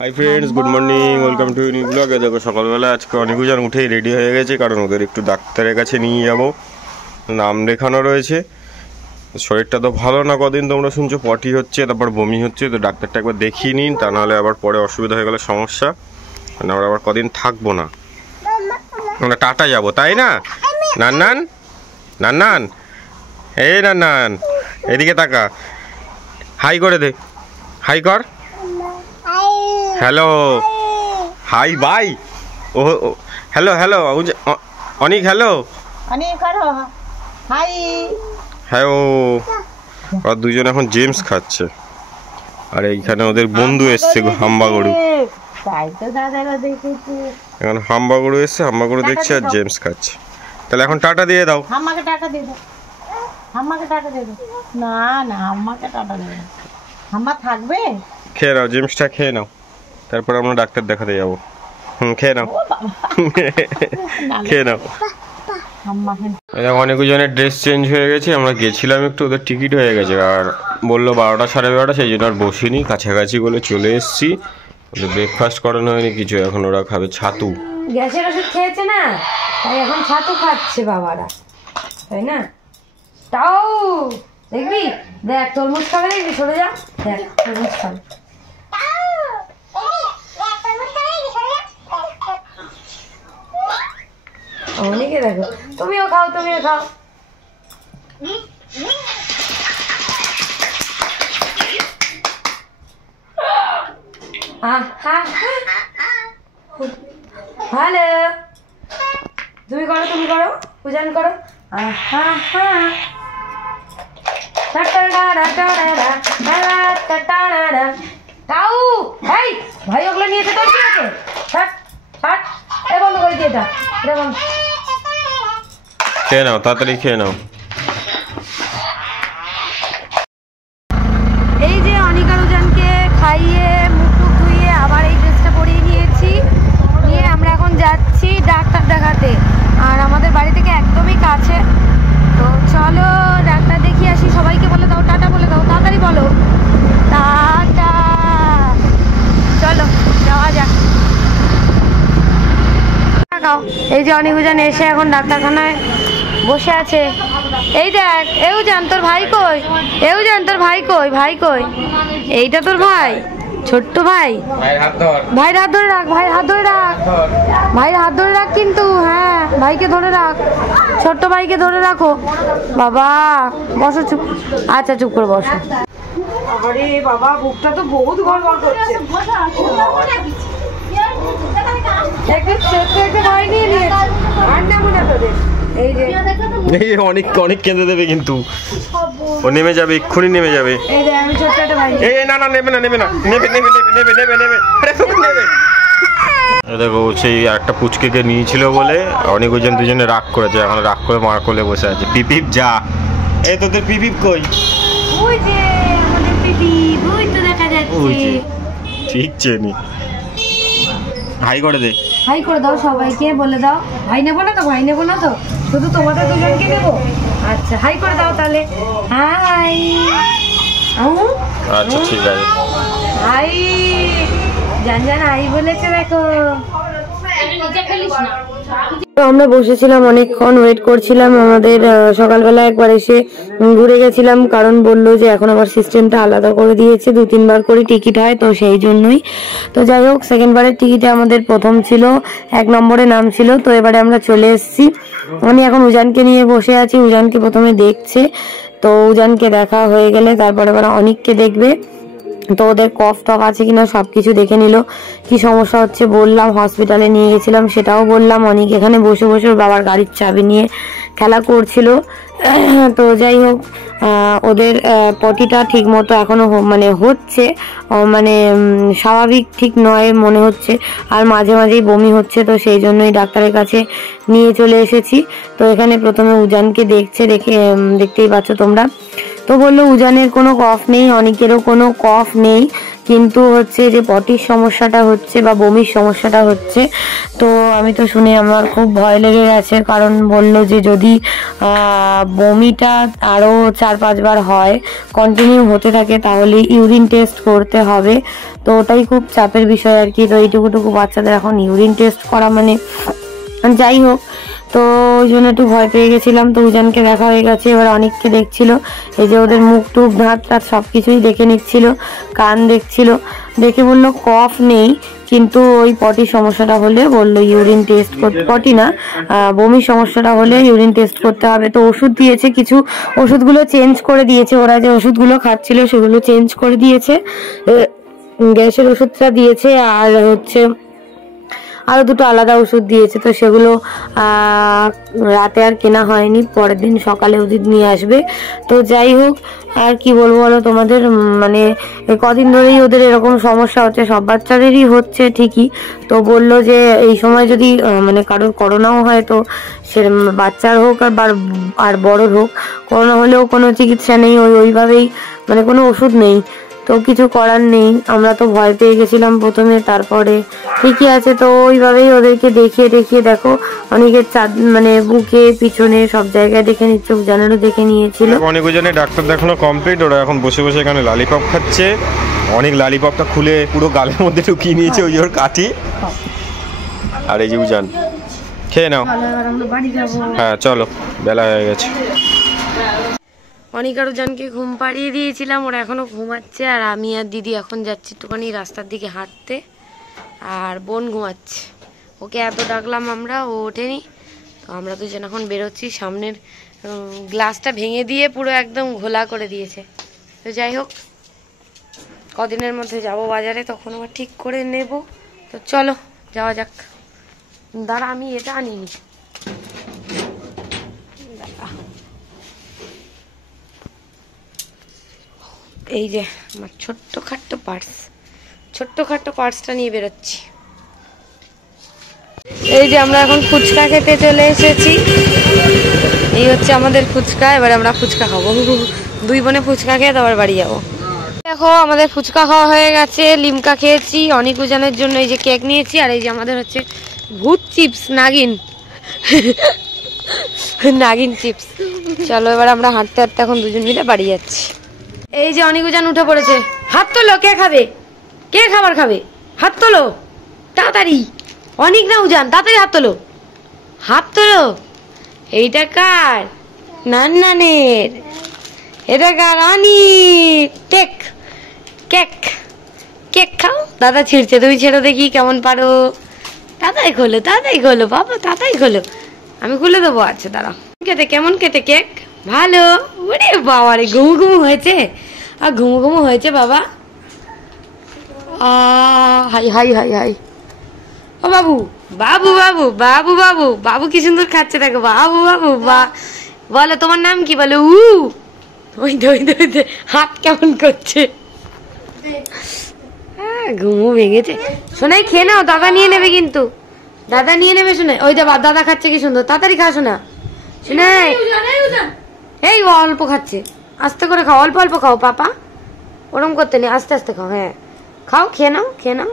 High friends good morning welcome to new blog. देखो सकालबेला आज के अनेकজন उठेই रेडी হয়ে গেছে কারণ ওদের একটু ডাক্তারের কাছে নিয়ে যাব, নাম লেখানো রয়েছে। শরীরটা তো ভালো না, কদিন তোমরা শুনছো পটি হচ্ছে তারপর বমি হচ্ছে, তো ডাক্তারটা একবার দেখিয়ে নিন, তা নাহলে আবার পরে অসুবিধা হয়ে গেলে সমস্যা। আমরা আবার কদিন থাকবো না, আমরা টাটা যাবো তাই না? নান্নান নান্নান এই নান্নান এদিকে তাকা, হাই করে দে, হাই কর, hello hi by, O hello hello Anik, hello অনিক করো হাই। হ্যাঁ ওরা দুজন এখন জেমস খাচ্ছে, আর এইখানে ওদের বন্ধু এসছে হাম্বাগরু, এখন হাম্বাগরু এসছে, হাম্বাগরু দেখছে আর জেমস খাচ্ছে। তাহলে এখন টাটা দিয়ে দাও, হাম্মাকে টাটা দিয়ে দাও, হাম্মাকে টাটা দিয়ে দাও। না না হাম্মাকে টাটা দিয়ে দাও, হাম্মা থাকবে। খেয়ে নাও জেমসটা, খেয়ে নাও, তারপর আমরা ডাক্তার দেখাতে যাবো। খেয়ে নাও খেয়ে নাও। অনেকজনের ড্রেস চেঞ্জ হয়ে গেছে, আমরা গেছিলাম একটু, ওদের টিকিট হয়ে গেছে আর বললো 12টা সাড়ে 12টা, সেই জন্য আর বসিনি, কাছাকাছি বলে চলে এসছি। ওদের ব্রেকফাস্ট করানো হয়নি কিছু, এখন ওরা খাবে ছাতু। গ্যাসের ওষুধ খেয়েছে না, তাই এখন ছাতু খাচ্ছে বাবারা, তাই না? তাও দেখবি, দেখ তরমুজ খাবে, দেখবি সরে যা, দেখ তরমুজ খাবে। অনেকে দেখো, তুমিও খাও, তুমিও খাও। ভালো, তুমি করো, তুমি করো, পূজন করো। তাও ভাই ওগুলো নিয়েছে তো, কি আছে? বন্ধ করে দিয়ে এটা বন্ধ। খেয়ে নাও, তাড়াতাড়ি খেয়ে নাও। এই যে অনিকা রুজানকে খাইয়ে মুখ টুক ধুইয়ে আবার এই ড্রেসটা পরিয়ে নিয়েছি, নিয়ে আমরা এখন যাচ্ছি ডাক্তার দেখাতে, আর আমাদের বাড়ি থেকে একদমই কাছে। তো চলো ডাক্তার দেখিয়ে আসি। সবাইকে বলে দাও, টাটা বলে দাও, তাড়াতাড়ি বলো টাটা। চলো যাওয়া যাক। এই যে অনিকুজান এসে এখন ডাক্তারখানায় বসে আছে। এই দেখ, এও জান তোর ভাই কই, এও জান তোর ভাই কই, ভাই কই? এইটা তোর ভাই, ছোট্ট ভাই। ভাইয়ের হাত ধরে রাখ, ভাইয়ের হাত ধরে রাখ, ভাইয়ের হাত ধরে রাখ কিন্তু, হ্যাঁ ভাইকে ধরে রাখ, ছোট্ট ভাইকে ধরে রাখো। বাবা বসো, চুপ, আচ্ছা চুপ করে বসো। আরে বাবা বুকটা তো বহুত গড়বড় করছে। অনেক অনেক কেঁদে দেবে কিন্তু, ও নেমে যাবে, এক্ষুনি নেমে যাবে। না না নেবে না, নেবে না, নেবে নেবে নেবে নেবে নেবে নেবে নেবে। দেখো সেই একটা পুচকেকে নিয়েছিল বলে অনেকজন দুজনে রাগ করেছে, এখন রাগ করে মার কোলে বসে আছে। পিপিপ যা, এই তোদের পিপিপ কই? ঠিক চেনি, হাই করে দে, হাই করে দাও সবাইকে, বলে দাও ভাই নেবো না তো, ভাই নেবো না তো, শুধু তোমাদের দুজনকে নেবো। আচ্ছা হাই করে দাও তাহলে, হাই। আচ্ছা ঠিক আছে, হাই। জান জান হাই বলেছে, দেখো। আমরা বসেছিলাম অনেকক্ষণ, ওয়েট করছিলাম। আমাদের সকালবেলা একবার এসে ঘুরে গেছিলাম, কারণ বললো যে এখন আবার সিস্টেমটা আলাদা করে দিয়েছে, 2-3 বার করে টিকিট হয়, তো সেই জন্যই। তো যাই হোক, সেকেন্ডবারের টিকিটে আমাদের প্রথম ছিল, 1 নম্বরে নাম ছিল, তো এবারে আমরা চলে এসেছি। আমি এখন উজানকে নিয়ে বসে আছি, উজানকে প্রথমে দেখছে, তো উজানকে দেখা হয়ে গেলে তারপরে আবার অনিককে দেখবে। তো ওদের কফ টফ আছে কিনা সবকিছু দেখে নিল, কি সমস্যা হচ্ছে বললাম, হসপিটালে নিয়ে গেছিলাম সেটাও বললাম। অনেক এখানে বসে বসে ওর বাবার গাড়ির চাবি নিয়ে খেলা করছিল। তো যাই হোক, ওদের পটিটা ঠিক মতো এখনো মানে হচ্ছে, মানে স্বাভাবিক ঠিক নয় মনে হচ্ছে, আর মাঝে মাঝেই বমি হচ্ছে, তো সেই জন্যই ডাক্তারের কাছে নিয়ে চলে এসেছি। তো এখানে প্রথমে উজানকে দেখছে, দেখতেই পাচ্ছ তোমরা। তো বললো উজানের কোনো কফ নেই, অনেকেরও কোনো কফ নেই, কিন্তু হচ্ছে যে পটির সমস্যাটা হচ্ছে বা বমির সমস্যাটা হচ্ছে। তো আমি তো শুনে আমার খুব ভয় লেগে গেছে, কারণ বললো যে যদি বমিটা আরও 4-5 বার হয়, কন্টিনিউ হতে থাকে, তাহলে ইউরিন টেস্ট করতে হবে। তো ওটাই খুব চাপের বিষয় আর কি। তো এইটুকুটুকু বাচ্চাদের এখন ইউরিন টেস্ট করা মানে, যাই হোক, তো ওই জন্য একটু ভয় পেয়ে গেছিলাম। তো উজানকে দেখা হয়ে গেছে, এবার অনেককে দেখছিল, এই যে ওদের মুখ টুক দাঁত টাত সব কিছুই দেখে নিচ্ছিল, কান দেখছিল, দেখে বললো কফ নেই, কিন্তু ওই পটির সমস্যাটা হলে বললো ইউরিন টেস্ট করতে, পটি না বমির সমস্যাটা হলে ইউরিন টেস্ট করতে হবে। তো ওষুধ দিয়েছে, কিছু ওষুধগুলো চেঞ্জ করে দিয়েছে, ওরা যে ওষুধগুলো খাচ্ছিল সেগুলো চেঞ্জ করে দিয়েছে, গ্যাসের ওষুধটা দিয়েছে, আর হচ্ছে আরও দুটো আলাদা ওষুধ দিয়েছে। তো সেগুলো রাতে আর কেনা হয়নি, পরের দিন সকালে ওদের নিয়ে আসবে। তো যাই হোক, আর কি বলবো বলো তোমাদের, মানে কদিন ধরেই ওদের এরকম সমস্যা হচ্ছে, সব বাচ্চাদেরই হচ্ছে ঠিকই। তো বললো যে এই সময় যদি মানে কারোর করোনাও হয়, তো সে বাচ্চার হোক আর বড়োর হোক, করোনা হলেও কোনো চিকিৎসা নেই, ওইভাবেই মানে কোনো ওষুধ নেই। তো কিছু করার নেই, আমরা তো ভয় পেয়ে গেছিলাম প্রথমে, তারপরে ঠিকই আছে। তো ওইভাবেই ওদেরকে দেখিয়ে দেখো, অনেকের মানে বুকে পিছনে সব জায়গায় দেখে নিচ্ছে, উজানেরও দেখে নিয়েছিল। অনেক উজানে ডাক্তার দেখানো কমপ্লিট, ওরা এখন বসে বসে এখানে লালিপপ খাচ্ছে। অনেক লালিপপটা খুলে পুরো গালের মধ্যে ঢুকিয়ে নিয়েছে, ওই ওর কাঠি। আর এই যে উজান, খেয়ে নাও। হ্যাঁ চলো, বেলা হয়ে গেছে। অনিকার উজানকে ঘুম পাড়িয়ে দিয়েছিলাম, ওরা এখনো ঘুমাচ্ছে, আর আমি আর দিদি এখন যাচ্ছি একটুখানি রাস্তার দিকে হাঁটতে, আর বোন ঘুমাচ্ছে। ওকে এত ডাকলাম আমরা, ও ওঠেনি। তো আমরা দুজন এখন বেরোচ্ছি, সামনের গ্লাসটা ভেঙে দিয়ে পুরো একদম ঘোলা করে দিয়েছে। তো যাই হোক, কদিনের মধ্যে যাব বাজারে, তখন আবার ঠিক করে নেব। তো চলো যাওয়া যাক। দাঁড়া, আমি এটা আনিনি। এই যে আমার ছোট্টখাট্ট পার্সটা নিয়ে বেরোচ্ছি। এই যে আমরা এখন ফুচকা খেতে চলে এসেছি, এই হচ্ছে আমাদের ফুচকা। এবার আমরা ফুচকা খাবো, 2 বোনে ফুচকা খেয়ে তারপর বাড়ি যাবো। দেখো আমাদের ফুচকা খাওয়া হয়ে গেছে, লিমকা খেয়েছি, অনেক উজানের জন্য এই যে কেক নিয়েছি, আর এই যে আমাদের হচ্ছে ভূত চিপস, নাগিন চিপস। চলো এবার আমরা হাঁটতে হাঁটতে এখন দুজন মিলে বাড়ি যাচ্ছি। এই যে অনেক উজান উঠে পড়েছে, হাত তোলো, কে খাবে, কে খাবার খাবে, হাত তোলো তাড়াতাড়ি। অনেক না উজান, তাড়াতাড়ি হাত তোলো। এইটা কার? নান্নানের। এটা কার? অনেক। কেক খাও। দাদা ছিঁড়ছে, তুমি ছেড়ে দেখি কেমন পারো। তাড়াতাড়ি খোলো বাবা, তাড়াতাড়ি খোলো, আমি খুলে দেবো। আচ্ছা দাঁড়াও। কেমন খেতে কেক? ভালো। ওরে বাবা রে, ঘুমু হয়েছে, আর ঘুমু হয়েছে বাবা। হাই। ও বাবু, বাবু কি সুন্দর খাচ্ছে, দেখো বাবু। বলো তোমার নাম কি? বলো ওই হাত কেমন করছে, ঘুমু ভেঙেছে। শোনাই খেয়ে নাও, দাদা নিয়ে নেবে কিন্তু, শোনাই। ওই দাদা খাচ্ছে কি সুন্দর, তাড়াতাড়ি খা শোনা। শোনাই এই অল্প খাচ্ছে, আস্তে করে খাও, অল্প খাও পাপা, ওরম করতে নেই, আস্তে আস্তে খাও। হ্যাঁ খাও, খেয়ে নাও।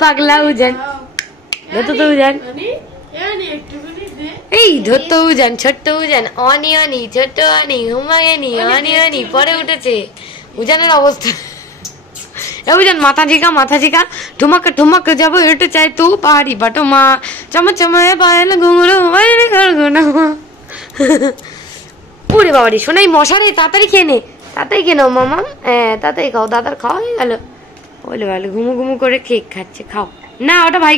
পাগলা উজান, ধরতো উজান, এই ধরতো উজান, ছোট্ট উজান, অনি ছোট্ট অনি পরে উঠেছে। উজানের অবস্থা, উজান মাথা ঝিকা, ঠুমক যাবো হেঁটে চাই তু পাহাড়ি বাটো মা, চমচমায় পায়েল ঘুঙরু পুরে বাবারি। শোনাই মশারে, তাড়াতাড়ি খেয়ে নাও মামা। হ্যাঁ তাড়াতাড়ি খাও, দাদার খাওয়া হয়ে গেল। বলে ভালো ঘুমু করে কেক খাচ্ছে, খাও না। ওটা ভাই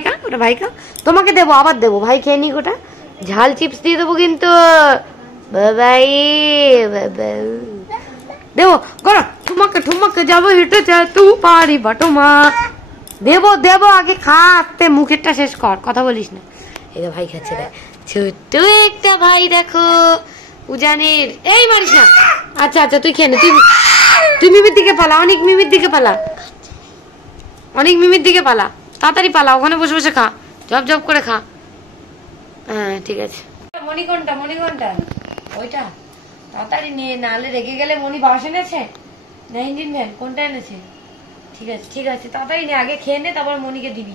খা, তোমাকে দেবো, আবার দেবো, ভাই খেয়ে নি। ওটা ঝাল চিপস দিয়ে দেবো কিন্তু, বাবাই দেবো। করো ঠুমক যাবো হেঁটে চাই তু পাহাড়ি বাটো মা। দেবো আগে খাতে, মুখেরটা শেষ কর, কথা বলিস না। এই তো ভাই খাচ্ছে, দেখ ছোট্ট একটা ভাই, দেখো উজানের। এই মারিস না। আচ্ছা তুই খেয়ে নে, তুই মিমির দিকে পালা, অনেক মিমির দিকে পালা, তাড়াতাড়ি পালা, ওখানে বসে বসে খা, জব করে খা। হ্যাঁ ঠিক আছে। মণিকোণটা ওইটা তাড়াতাড়ি নিয়ে, নাহলে রেখে গেলে মনি বাস এনেছে না ইঞ্জিন ভ্যান, কোনটা এনেছে? ঠিক আছে ঠিক আছে, তাড়াতাড়ি নে, আগে খেয়ে নে, তারপর মনিকে দিবি।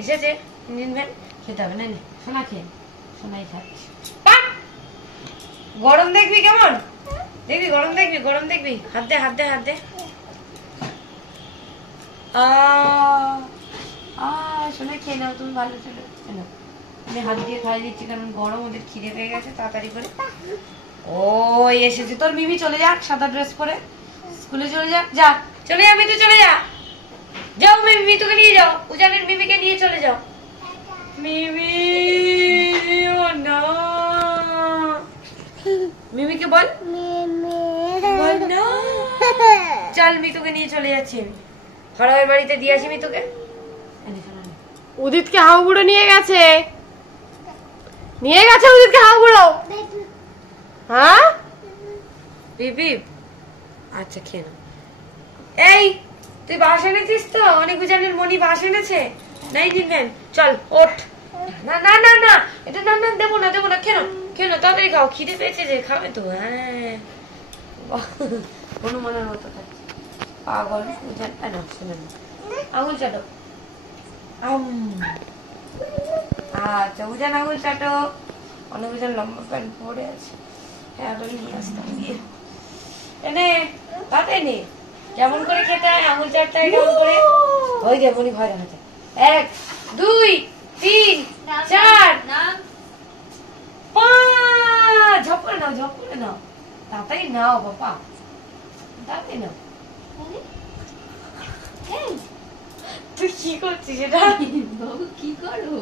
এসেছে ইঞ্জিন ভ্যান, খেতে হবে না, নে সোনা খেয়ে, সোনাই খাচ্ছে। গরম দেখবি কেমন, দেখবি গরম দেখবি, গরম দেখবি, হাত দে হাত দে হাত দে। সোনা খেয়ে নাও তুমি, ভালো ছিল। আমি হাত দিয়ে খাই দিচ্ছি কারণ গরম, ওদের খিদে পেয়ে গেছে, তাড়াতাড়ি করে। ও এসেছে তোর মিমি, চলে যাক সাদা ড্রেস পরে স্কুলে চলে যাক, যা চলে যা মিতু, চলে যা, যাও মিমি, মিতুকে নিয়ে যাও, উজানের মিমিকে নিয়ে চলে যাও। মিমি না, মিমিকে বল বল না, চল মিতুকে নিয়ে চলে যাচ্ছি আমি, হরাবের বাড়িতে দিয়ে আসি মিতুকে। উদিতকে হাউগুড়ো নিয়ে গেছে, নিয়ে গেছে উদিতকে হাউগুড়ো। হ্যাঁ বিবি, আচ্ছা খেয়ে নাও। এই তুই বাস এনেছিস তো, অনেক উজানের মনি বাস এনেছে, নাই দিবেন, চল ওঠ। না না না না, এটা না না, দেবো না দেবো না, খেয়ে নাও খেয়ে নাও, তাড়াতাড়ি খাও, খিদে পেয়েছে যে, খাবে তো। হ্যাঁ হনুমানের মতো খাচ্ছে, পাগল উজান। না শুনে না, আঙুল চাটো। আচ্ছা উজান আঙুল চাটো, অনেক উজান লম্বা প্যান্ট পরে আছে, হ্যাঁ ওটা নিয়ে আসতাম দিয়ে এনে, তাতে নে যেমন করে খেতে হয়, আঙুল চাটতে হয় কেমন করে, ওই যে মনি ভয় দেখাচ্ছে, 1 2 3 4 5, ঝপ করে নাও ঝপ করে নাও, তাড়াতাড়ি নাও বাবা, তাড়াতাড়ি নাও। তুই কি করছিস এটা বাবু, কি করো?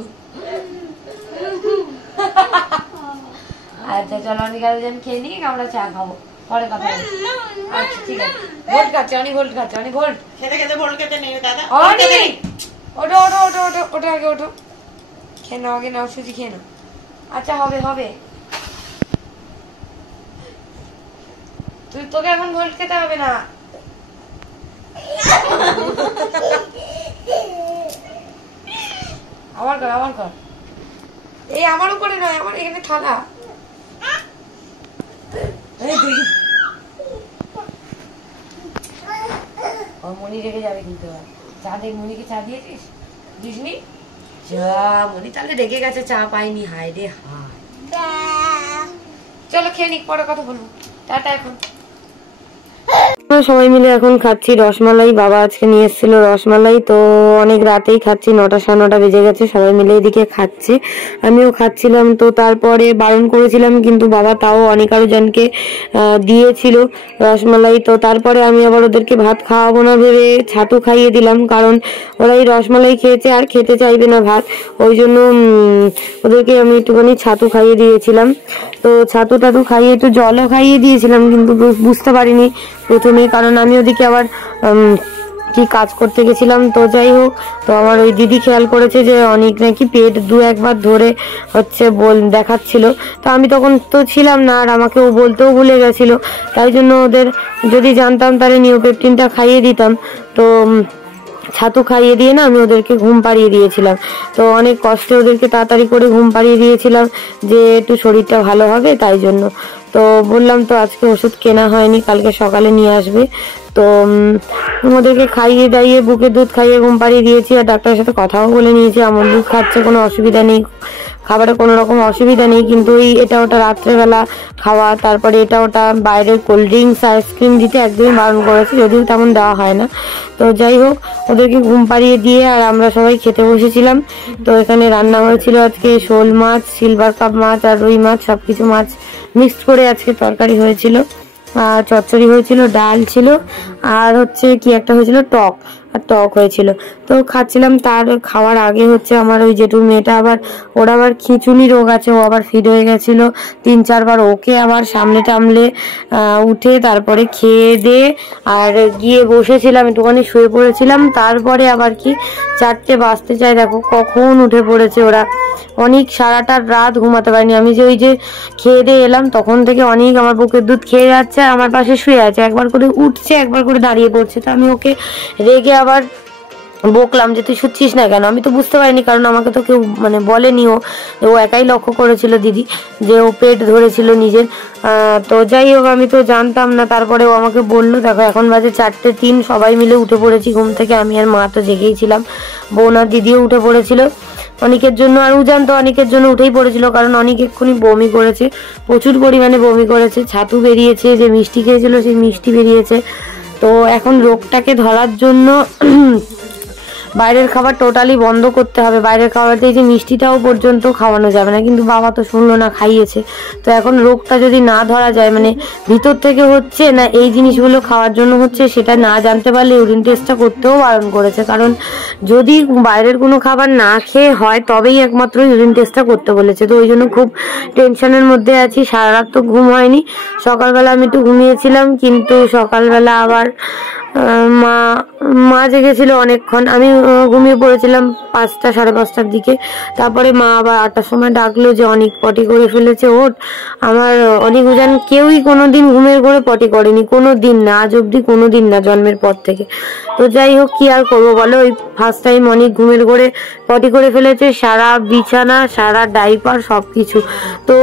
আচ্ছা চলো, অনেক যেন খেয়ে নিই, আমরা চা খাবো, পরে কথা বলবো। আচ্ছা ঠিক আছে, ভোল্ট খাচ্ছে অনেক, ভোল্ট খাচ্ছে অনেক, ভোল্ট খেতে খেতে ভোল্ট খেতে নেই দাদা, অনেক ওঠো ওঠো ওঠো ওঠো ওঠো, আগে ওঠো, খেয়ে নাও আগে, নাও সুজি খেয়ে নাও। আচ্ছা হবে হবে, তোকে এখন ভোল্ট খেতে হবে না। আমার কর আমার কর, এই আমার উপরে নয়, আমার এখানে থালা। মনি রেখে যাবে কিন্তু, চা দে, মনিকে চা দিয়েছিস? দিসনি? যা মনি তাহলে রেখে গেছে, চা পাইনি, হায় রে হায়। চলো খেয়ে নিক, পরে কথা বলবো, টাটা এখন। আমরা সবাই মিলে এখন খাচ্ছি রসমালাই, বাবা আজকে নিয়ে এসেছিল রসমালাই, তো অনেক রাতেই খাচ্ছি, 9টা 9:30 বেজে গেছে, সবাই মিলে এদিকে খাচ্ছি, আমিও খাচ্ছিলাম। তো তারপরে বারণ করেছিলাম কিন্তু বাবা তাও অনেক আরো জনকে দিয়েছিল রসমালাই, তো তারপরে আমি আবার ওদেরকে ভাত খাওয়াবো না ভেবে ছাতু খাইয়ে দিলাম, কারণ ওরা এই রসমালাই খেয়েছে আর খেতে চাইবে না ভাত, ওই জন্য ওদেরকে আমি একটুখানি ছাতু খাইয়ে দিয়েছিলাম। তো ছাতু টাতু খাইয়ে একটু জলও খাইয়ে দিয়েছিলাম, কিন্তু বুঝতে পারিনি প্রথমে, কারণ আমি ওদিকে আবার কি কাজ করতে গেছিলাম। তো যাই হোক, তো আমার ওই দিদি খেয়াল করেছে যে অনেক নাকি পেট 2-1 ধরে হচ্ছে দেখাচ্ছিল, তো আমি তখন তো ছিলাম না, আর আমাকে ও বলতেও ভুলে গেছিল, তাই জন্য ওদের যদি জানতাম তাহলে নিওপেপটিনটা খাইয়ে দিতাম। তো ছাতু খাইয়ে দিয়ে না আমি ওদেরকে ঘুম পাড়িয়ে দিয়েছিলাম, তো অনেক কষ্টে ওদেরকে তাড়াতাড়ি করে ঘুম পাড়িয়ে দিয়েছিলাম যে একটু শরীরটা ভালো হবে, তাই জন্য। তো বললাম তো আজকে ওষুধ কেনা হয়নি, কালকে সকালে নিয়ে আসবে। তো ওদেরকে খাইয়ে দাইয়ে বুকের দুধ খাইয়ে ঘুম পাড়িয়ে দিয়েছি, আর ডাক্তারের সাথে কথাও বলে নিয়েছি, আমার দুধ খাচ্ছে, কোনো অসুবিধা নেই, খাবারে কোনো রকম অসুবিধা নেই, কিন্তু ওই এটা ওটা রাত্রেবেলা খাওয়া, তারপরে এটা ওটা বাইরের কোল্ড ড্রিঙ্কস আইসক্রিম দিতে একদমই বারণ করেছে, যদিও তেমন দেওয়া হয় না। তো যাই হোক, ওদেরকে ঘুম পাড়িয়ে দিয়ে আর আমরা সবাই খেতে বসেছিলাম। তো এখানে রান্না হয়েছিল আজকে শোল মাছ, সিলভার কাপ মাছ আর রুই মাছ, সবকিছু মাছ মিক্সড করে আজকে তরকারি হয়েছিল, আর চচ্চড়ি হয়েছিল, ডাল ছিল, আর হচ্ছে কি একটা হয়েছিল টক, আর টক হয়েছিল। তো খাচ্ছিলাম, তার খাওয়ার আগে হচ্ছে আমার ওই জেঠুর মেয়েটা আবার, ওর আবার খিঁচুনি রোগ আছে, ও আবার ফিট হয়ে গেছিল 3-4 বার, ওকে আবার সামলে টামলে উঠে তারপরে খেয়ে দিয়ে আর গিয়ে বসেছিলাম, একটুখানি শুয়ে পড়েছিলাম, তারপরে আবার কি 4টে বাজতে চায়, দেখো কখন উঠে পড়েছে ওরা, অনেক সারাটা রাত ঘুমাতে পারিনি। আমি যে ওই যে খেয়ে দিয়ে এলাম তখন থেকে অনেক আমার বুকের দুধ খেয়ে যাচ্ছে, আমার পাশে শুয়ে আছে, একবার করে উঠছে একবার করে দাঁড়িয়ে পড়ছে, তো আমি ওকে রেগে আবার বকলাম যে তুই শুচ্ছিস না কেন। আমি তো বুঝতে পারিনি, কারণ আমাকে তো কেউ মানে বলেনি। ও একাই লক্ষ্য করেছিল দিদি যে ও পেট ধরেছিল নিজের। তো যাই হোক, আমি তো জানতাম না। তারপরে ও আমাকে বললো। দেখো এখন বাজে 4:03, সবাই মিলে উঠে পড়েছি ঘুম থেকে। আমি আর মা তো জেগেই ছিলাম, বোন আর দিদিও উঠে পড়েছিল অনিকের জন্য। আর উজান তো অনিকের জন্য উঠেই পড়েছিল, কারণ অনিক এক্ষুনি বমি করেছে, প্রচুর পরিমাণে বমি করেছে। ছাতু বেরিয়েছে, যে মিষ্টি খেয়েছিল সেই মিষ্টি বেরিয়েছে। তো এখন রোগটাকে ধরার জন্য বাইরের খাবার টোটালি বন্ধ করতে হবে। বাইরের খাবার দিয়ে যে মিষ্টিটাও পর্যন্ত খাওয়ানো যাবে না, কিন্তু বাবা তো শুনলো না, খাইয়েছে। তো এখন রোগটা যদি না ধরা যায়, মানে ভিতর থেকে হচ্ছে না এই জিনিসগুলো খাওয়ার জন্য হচ্ছে, সেটা না জানতে পারলে ইউরিন টেস্টটা করতেও বারণ করেছে। কারণ যদি বাইরের কোনো খাবার না খেয়ে হয় তবেই একমাত্র ইউরিন টেস্টটা করতে বলেছে। তো ওই জন্য খুব টেনশনের মধ্যে আছি। সারা রাত তো ঘুম হয়নি। সকালবেলা আমি একটু ঘুমিয়েছিলাম, কিন্তু সকালবেলা আবার মা জেগেছিল অনেকক্ষণ। আমি ঘুমিয়ে পড়েছিলাম 5টা, 5:30টার দিকে। তারপরে মা আবার 8টার সময় ডাকলো যে অনেক পটি করে ফেলেছে, ওঠ। আমার অনেক উজান কেউই কোনোদিন ঘুমের ঘরে পটি করেনি, কোনো দিন না, আজ অব্দি কোনো দিন না, জন্মের পর থেকে। তো যাই হোক, কি আর করবো বলো, ওই ফার্স্ট টাইম অনেক ঘুমের ঘরে পটি করে ফেলেছে, সারা বিছানা, সারা ডাইপার সবকিছু। তো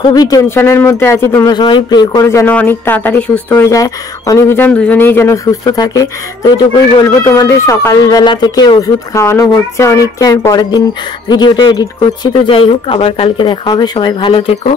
খুবই টেনশনের মধ্যে আছি। তোমরা সবাই প্রে করো যেন অনেক তাড়াতাড়ি সুস্থ হয়ে যায়, অনেক উজান দুজনেই যেন সুস্থ থাকে। তো এটুকুই বলবো তোমাদের। সকালবেলা থেকে ওষুধ খাওয়ানো হচ্ছে অনেককে। আমি পরের দিন ভিডিওটা এডিট করছি। তো যাই হোক, আবার কালকে দেখা হবে। সবাই ভালো থেকো।